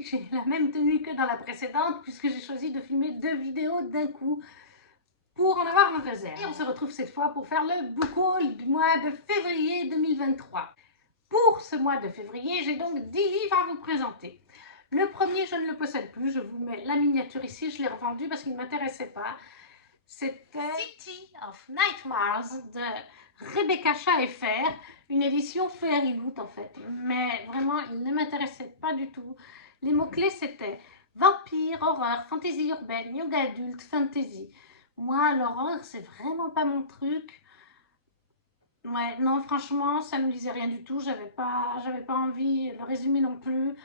oui, j'ai la même tenue que dans la précédente puisque j'ai choisi de filmer 2 vidéos d'un coup pour en avoir un réserve. Et on se retrouve cette fois pour faire le book haul du mois de février 2023. Pour ce mois de février, j'ai donc 10 livres à vous présenter. Le premier, je ne le possède plus, je vous mets la miniature ici, je l'ai revendu parce qu'il ne m'intéressait pas. C'était City of Nightmares de Rebecca Schaeffer, une édition Fairyloot en fait, mais vraiment il ne m'intéressait pas du tout. Les mots-clés c'était vampire, horreur, fantasy urbaine, yoga adulte, fantasy. Moi l'horreur c'est vraiment pas mon truc. Ouais, non franchement ça me disait rien du tout, j'avais pas envie, le résumé non plus.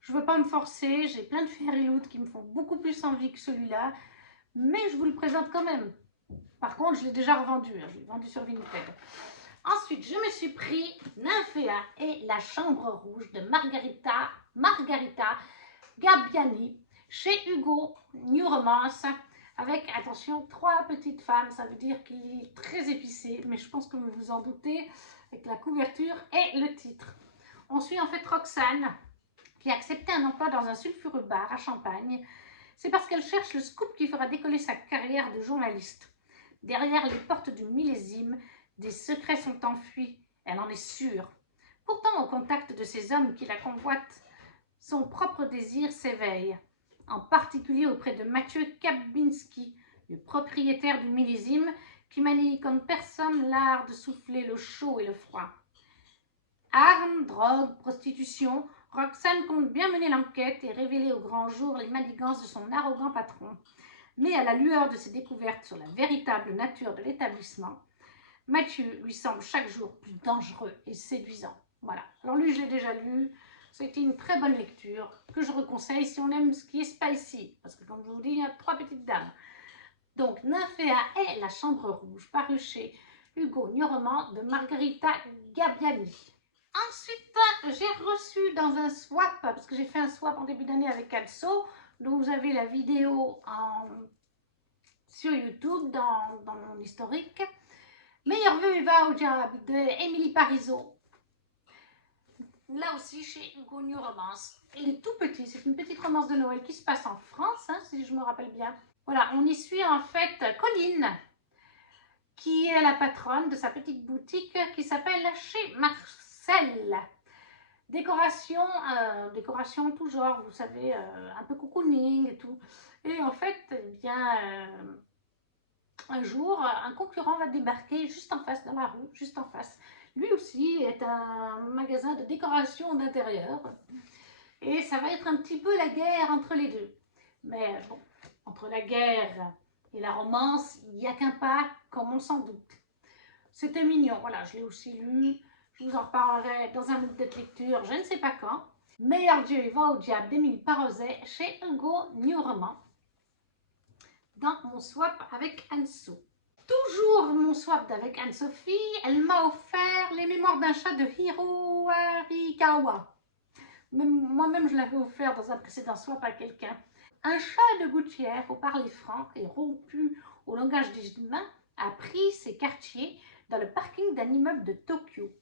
Je veux pas me forcer, j'ai plein de Fairyloot qui me font beaucoup plus envie que celui-là, mais je vous le présente quand même. Par contre, je l'ai déjà revendu, je l'ai vendu sur Vinted. Ensuite, je me suis pris Nymphéa et la Chambre Rouge de Margarita Gabbiani chez Hugo New Romance, avec, attention, 3 petites femmes. Ça veut dire qu'il est très épicé, mais je pense que vous vous en doutez, avec la couverture et le titre. On suit en fait Roxane, qui a accepté un emploi dans un sulfureux bar à Champagne. C'est parce qu'elle cherche le scoop qui fera décoller sa carrière de journaliste. Derrière les portes du millésime, des secrets sont enfuis, elle en est sûre. Pourtant, au contact de ces hommes qui la convoitent, son propre désir s'éveille, en particulier auprès de Mathieu Kabinski, le propriétaire du millésime, qui manie comme personne l'art de souffler le chaud et le froid. Armes, drogue, prostitution, Roxane compte bien mener l'enquête et révéler au grand jour les manigances de son arrogant patron. Mais à la lueur de ses découvertes sur la véritable nature de l'établissement, Mathieu lui semble chaque jour plus dangereux et séduisant. Voilà. Alors lui, je l'ai déjà lu. C'était une très bonne lecture que je reconseille si on aime ce qui est spicy. Parce que comme je vous dis, il y a 3 petites dames. Donc, Nymphéa et la Chambre Rouge, paru chez Hugo New Romance de Margarita Gabbiani. Ensuite, j'ai reçu dans un swap, parce que j'ai fait un swap en début d'année avec Adso, donc vous avez la vidéo sur YouTube dans mon historique. Meilleur vœu va au diable de Émilie Parizeau. Là aussi chez Hugo New Romance. Il est tout petit, c'est une petite romance de Noël qui se passe en France, hein, si je me rappelle bien. Voilà, on y suit en fait Colline, qui est la patronne de sa petite boutique qui s'appelle Chez Marcel. Décoration, décoration tout genre, vous savez, un peu cocooning et tout. Et en fait, eh bien, un jour, un concurrent va débarquer juste en face, dans la rue, juste en face. Lui aussi est un magasin de décoration d'intérieur. Et ça va être un petit peu la guerre entre les deux. Mais bon, entre la guerre et la romance, il n'y a qu'un pas, comme on s'en doute. C'était mignon, voilà, je l'ai aussi lu. Je vous en reparlerai dans un autre lecture, je ne sais pas quand. Meilleur Dieu et va au diable d'Émilie Parozet chez Hugo New Romance, dans mon swap avec Anso. Toujours mon swap avec Anne-Sophie, elle m'a offert les mémoires d'un chat de Hiro Arikawa. Moi-même, je l'avais offert dans un précédent swap à quelqu'un. Un chat de gouttière au parler franc et rompu au langage des humains a pris ses quartiers dans le parking d'un immeuble de Tokyo.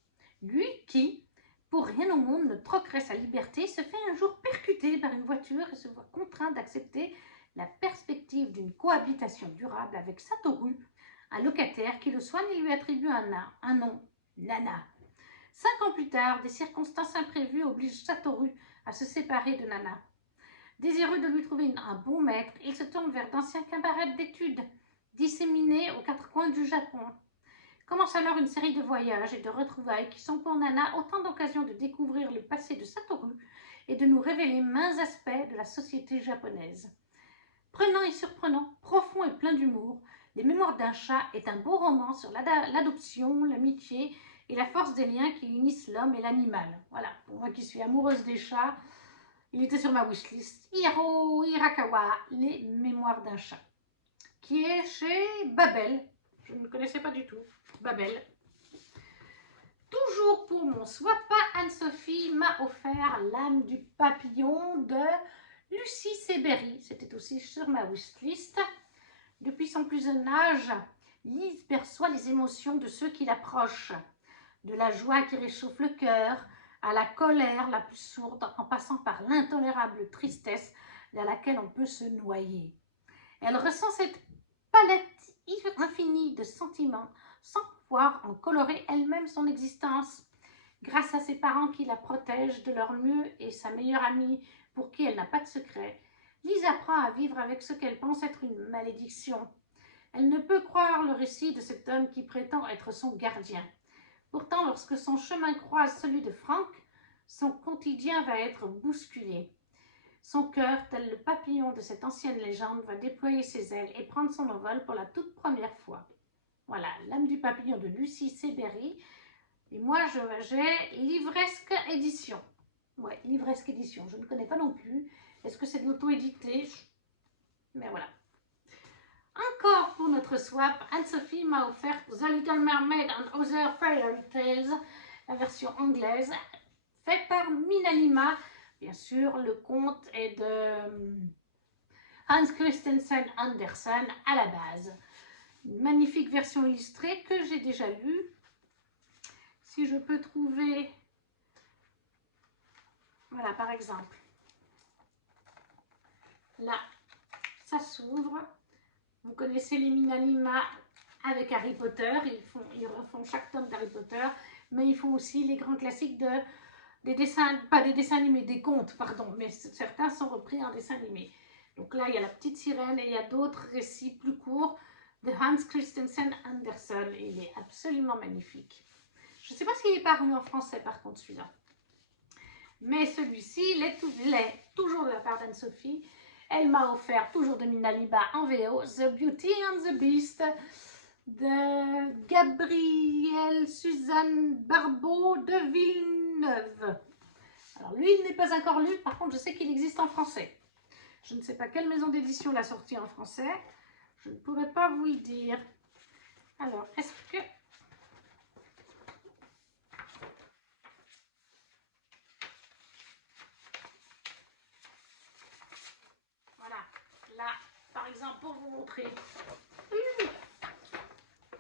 Lui qui, pour rien au monde, ne troquerait sa liberté, se fait un jour percuter par une voiture et se voit contraint d'accepter la perspective d'une cohabitation durable avec Satoru, un locataire qui le soigne et lui attribue un nom, Nana. 5 ans plus tard, des circonstances imprévues obligent Satoru à se séparer de Nana. Désireux de lui trouver un bon maître, il se tourne vers d'anciens camarades d'études, disséminés aux 4 coins du Japon. Commence alors une série de voyages et de retrouvailles qui sont pour Nana autant d'occasions de découvrir le passé de Satoru et de nous révéler maints aspects de la société japonaise. Prenant et surprenant, profond et plein d'humour, Les Mémoires d'un chat est un beau roman sur l'adoption, l'amitié et la force des liens qui unissent l'homme et l'animal. Voilà, pour moi qui suis amoureuse des chats, il était sur ma wishlist. Hiro Hirakawa, Les Mémoires d'un chat, qui est chez Babel. Je ne connaissais pas du tout. Babel. Toujours pour mon swap, Anne-Sophie m'a offert L'âme du papillon de Lucie Séberry. C'était aussi sur ma wishlist. Depuis son plus jeune âge, Lise perçoit les émotions de ceux qui l'approchent. De la joie qui réchauffe le cœur à la colère la plus sourde, en passant par l'intolérable tristesse dans laquelle on peut se noyer. Elle ressent cette palette infinie de sentiments sans pouvoir en colorer elle-même son existence. Grâce à ses parents qui la protègent de leur mieux et sa meilleure amie pour qui elle n'a pas de secret, Lise apprend à vivre avec ce qu'elle pense être une malédiction. Elle ne peut croire le récit de cet homme qui prétend être son gardien. Pourtant, lorsque son chemin croise celui de Frank, son quotidien va être bousculé. Son cœur, tel le papillon de cette ancienne légende, va déployer ses ailes et prendre son envol pour la toute première fois. Voilà, L'âme du papillon de Lucie Séberry. Et moi, j'ai Livresque Édition. Ouais, Livresque Édition. Je ne connais pas non plus. Est-ce que c'est de l'auto-édité? Mais voilà. Encore pour notre swap, Anne-Sophie m'a offert The Little Mermaid and Other Fairy Tales, la version anglaise, faite par Minalima. Bien sûr, le conte est de Hans Christensen Andersen à la base. Une magnifique version illustrée que j'ai déjà lue. Si je peux trouver, voilà par exemple, là, ça s'ouvre. Vous connaissez les Minalima avec Harry Potter, ils refont chaque tome d'Harry Potter, mais ils font aussi les grands classiques des dessins, pas des dessins animés, des contes, pardon, mais certains sont repris en dessin animé. Donc là, il y a La Petite Sirène et il y a d'autres récits plus courts de Hans Christensen Andersen. Il est absolument magnifique. Je ne sais pas s'il est paru en français par contre celui-là. Mais celui-ci l'est toujours de la part d'Anne-Sophie. Elle m'a offert toujours de Minalima en VO, The Beauty and the Beast de Gabrielle Suzanne Barbeau de Villeneuve. Alors lui, il n'est pas encore lu, par contre je sais qu'il existe en français. Je ne sais pas quelle maison d'édition l'a sorti en français. Je ne pourrais pas vous le dire. Alors, est-ce que... Voilà, là, par exemple, pour vous montrer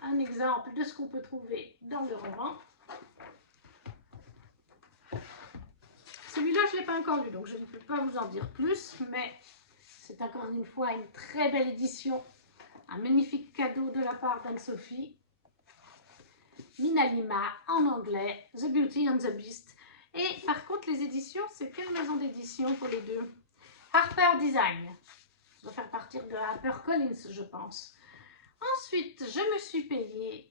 un exemple de ce qu'on peut trouver dans le roman. Celui-là, je ne l'ai pas encore lu, donc je ne peux pas vous en dire plus, mais c'est encore une fois une très belle édition. Un magnifique cadeau de la part d'Anne-Sophie. Minalima en anglais, The Beauty and the Beast. Et par contre, les éditions, c'est quelle maison d'édition pour les deux? Harper Design. Ça doit faire partie de HarperCollins, je pense. Ensuite, je me suis payé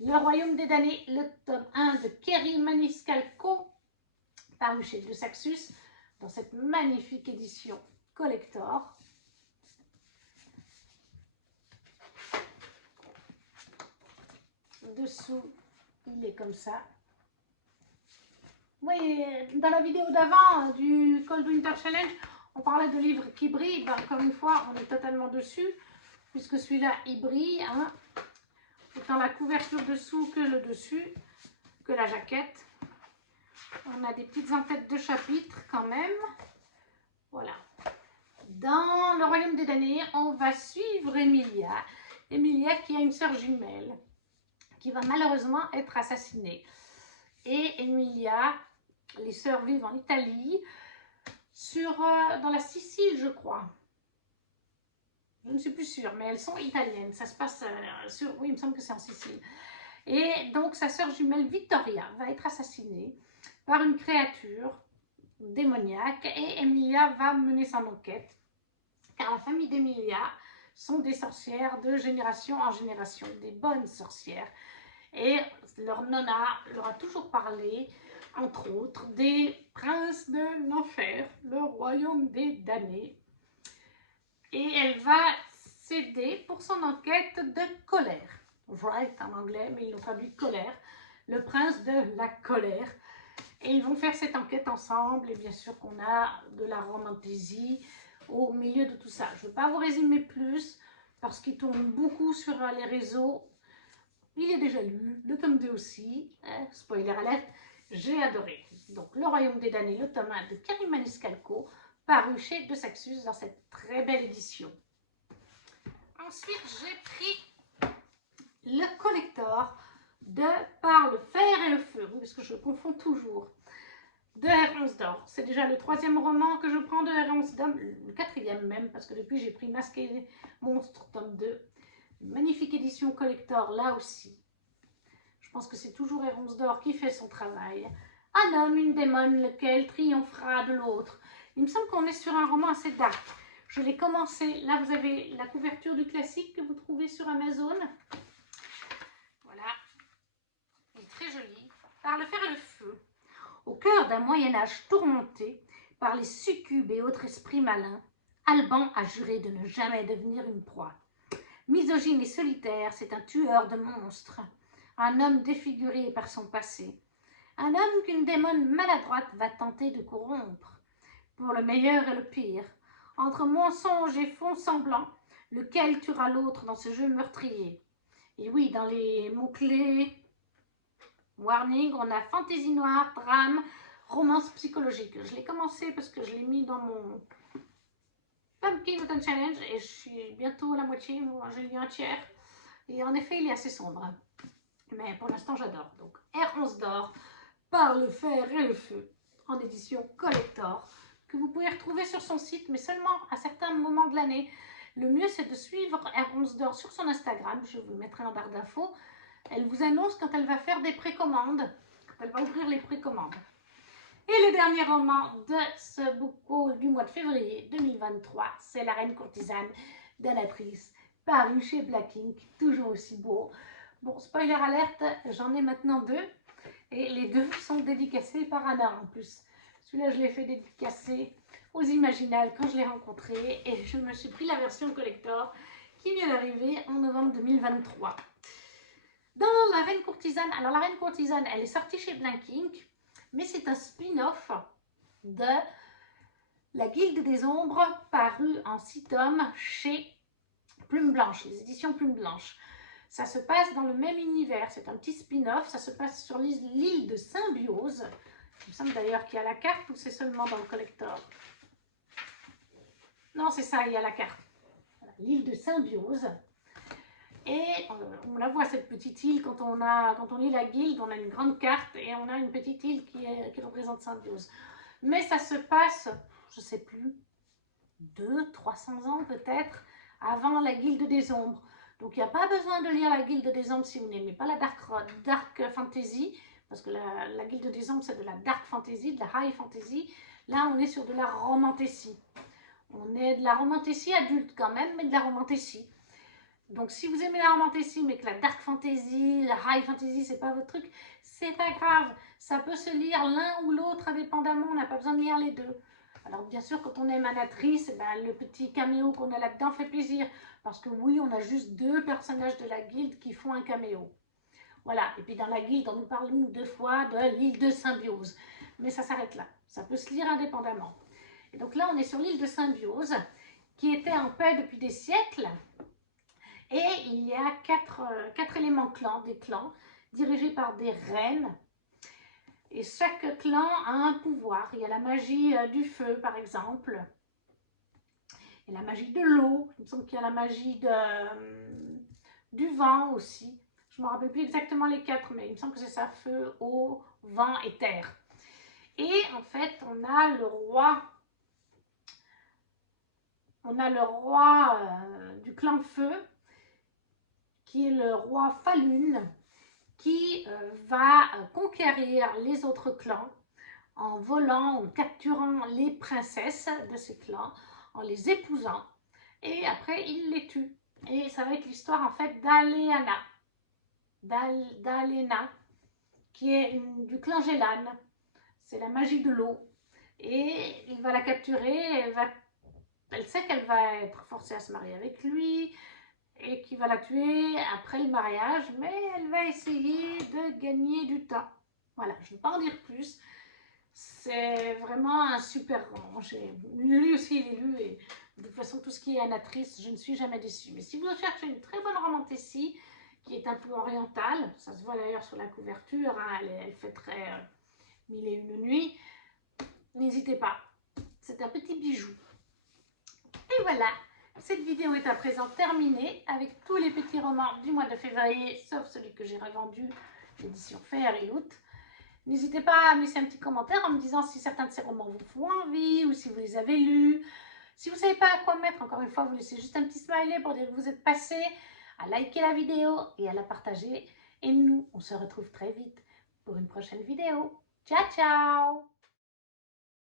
Le Royaume des damnés, le tome 1 de Kerry Maniscalco, paru chez De Saxus, dans cette magnifique édition collector. Dessous, il est comme ça. Oui, dans la vidéo d'avant du Cold Winter Challenge, on parlait de livres qui brillent. Ben, encore une fois, on est totalement dessus, puisque celui-là, il brille. Hein. Autant la couverture dessous que le dessus, que la jaquette. On a des petites en-têtes de chapitres quand même. Voilà. Dans Le Royaume des damnés, on va suivre Emilia. Emilia qui a une sœur jumelle qui va malheureusement être assassinée. Et Emilia, les sœurs vivent en Italie, dans la Sicile, je crois. Je ne suis plus sûre, mais elles sont italiennes. Ça se passe oui, il me semble que c'est en Sicile. Et donc, sa sœur jumelle Vittoria va être assassinée par une créature démoniaque et Emilia va mener son enquête. Car la famille d'Emilia sont des sorcières de génération en génération, des bonnes sorcières. Et leur nonna leur a toujours parlé, entre autres, des princes de l'enfer, le royaume des damnés. Et elle va s'aider pour son enquête de colère. Wright en anglais, mais ils l'ont traduit colère. Le prince de la colère. Et ils vont faire cette enquête ensemble. Et bien sûr qu'on a de la romantésie au milieu de tout ça. Je ne veux pas vous résumer plus parce qu'il tourne beaucoup sur les réseaux. Il est déjà lu, le tome 2 aussi, spoiler alert, j'ai adoré. Donc, Le Royaume des damnés, le tome 1 de Kerry Maniscalco, paru chez De Saxus dans cette très belle édition. Ensuite, j'ai pris le collector de Par le fer et le feu, oui, parce que je confonds toujours. de Hérence d'Or. C'est déjà le 3e roman que je prends de Hérence d'Or, le 4e même, parce que depuis j'ai pris Masqué Monstre, tome 2. Magnifique édition collector, là aussi. Je pense que c'est toujours Hérence d'Or qui fait son travail. Un homme, une démone, lequel triomphera de l'autre. Il me semble qu'on est sur un roman assez dark. Je l'ai commencé. Là, vous avez la couverture du classique que vous trouvez sur Amazon. Voilà. Il est très joli. Par le fer et le feu. Au cœur d'un Moyen-Âge tourmenté par les succubes et autres esprits malins, Alban a juré de ne jamais devenir une proie. Misogyne et solitaire, c'est un tueur de monstres. Un homme défiguré par son passé. Un homme qu'une démone maladroite va tenter de corrompre. Pour le meilleur et le pire. Entre mensonge et faux semblant, lequel tuera l'autre dans ce jeu meurtrier? Et oui, dans les mots-clés warning, on a fantaisie noire, drame, romance psychologique. Je l'ai commencé parce que je l'ai mis dans mon Pumpkin Autumn Challenge et je suis bientôt à la moitié, j'ai lu un tiers. Et en effet, il est assez sombre. Mais pour l'instant, j'adore. Donc, Hérence d'Or, par le fer et le feu, en édition collector, que vous pouvez retrouver sur son site, mais seulement à certains moments de l'année. Le mieux, c'est de suivre Hérence d'Or sur son Instagram. Je vous le mettrai en barre d'infos. Elle vous annonce quand elle va faire des précommandes, quand elle va ouvrir les précommandes. Et le dernier roman de ce book haul du mois de février 2023, c'est La Reine Courtisane d'Anna Trice, paru chez Black Ink, toujours aussi beau. Bon, spoiler alerte, j'en ai maintenant 2, et les 2 sont dédicacés par Anna en plus. Celui-là, je l'ai fait dédicacer aux Imaginales quand je l'ai rencontré, et je me suis pris la version collector qui vient d'arriver en novembre 2023. Dans La Reine Courtisane, alors La Reine Courtisane, elle est sortie chez Black Ink, mais c'est un spin-off de La Guilde des Ombres, paru en 6 tomes chez Plume Blanche, les éditions Plume Blanche. Ça se passe dans le même univers, c'est un petit spin-off, ça se passe sur l'île de Symbiose. Il me semble d'ailleurs qu'il y a la carte ou c'est seulement dans le collector? Non, c'est ça, il y a la carte. Voilà, l'île de Symbiose. Et on la voit, cette petite île, quand on lit la guilde, on a une grande carte et on a une petite île qui représente Symbiose. Mais ça se passe, je ne sais plus, 200-300 ans peut-être, avant la guilde des ombres. Donc il n'y a pas besoin de lire la guilde des ombres si vous n'aimez pas la dark fantasy, parce que la guilde des ombres c'est de la dark fantasy, de la high fantasy. Là on est sur de la romantécie. On est de la romantécie adulte quand même, mais de la romantécie. Donc si vous aimez la romantécie, mais que la dark fantasy, la high fantasy, c'est pas votre truc, c'est pas grave. Ça peut se lire l'un ou l'autre indépendamment, on n'a pas besoin de lire les deux. Alors bien sûr, quand on aime Anna Trice, ben, le petit caméo qu'on a là-dedans fait plaisir. Parce que oui, on a juste 2 personnages de la guilde qui font un caméo. Voilà, et puis dans la guilde, on nous parle 1 ou 2 fois de l'île de Symbiose. Mais ça s'arrête là, ça peut se lire indépendamment. Et donc là, on est sur l'île de Symbiose, qui était en paix depuis des siècles. Et il y a 4 éléments clans, des clans, dirigés par des reines. Et chaque clan a un pouvoir. Il y a la magie du feu, par exemple. Il y a la magie de l'eau. Il me semble qu'il y a la magie du vent aussi. Je ne me rappelle plus exactement les 4, mais il me semble que c'est ça, feu, eau, vent et terre. Et en fait, on a le roi. Du clan feu, qui est le roi Falun, qui va conquérir les autres clans en volant, en capturant les princesses de ces clans, en les épousant, et après il les tue. Et ça va être l'histoire en fait d'Alena, qui est du clan Gélan. C'est la magie de l'eau. Et il va la capturer, elle sait qu'elle va être forcée à se marier avec lui, et qui va la tuer après le mariage, mais elle va essayer de gagner du temps. Voilà, je ne vais pas en dire plus. C'est vraiment un super roman. Lui aussi, il est lu, et de toute façon, tout ce qui est Anna Trice, je ne suis jamais déçue. Mais si vous cherchez une très bonne romantécie, qui est un peu orientale, ça se voit d'ailleurs sur la couverture, hein, elle fait très 1001 nuits, n'hésitez pas. C'est un petit bijou. Et voilà, cette vidéo est à présent terminée avec tous les petits romans du mois de février, sauf celui que j'ai revendu, l'édition Fairy Août. N'hésitez pas à me laisser un petit commentaire en me disant si certains de ces romans vous font envie ou si vous les avez lus. Si vous ne savez pas à quoi mettre, encore une fois, vous laissez juste un petit smiley pour dire que vous êtes passé, à liker la vidéo et à la partager. Et nous, on se retrouve très vite pour une prochaine vidéo. Ciao, ciao!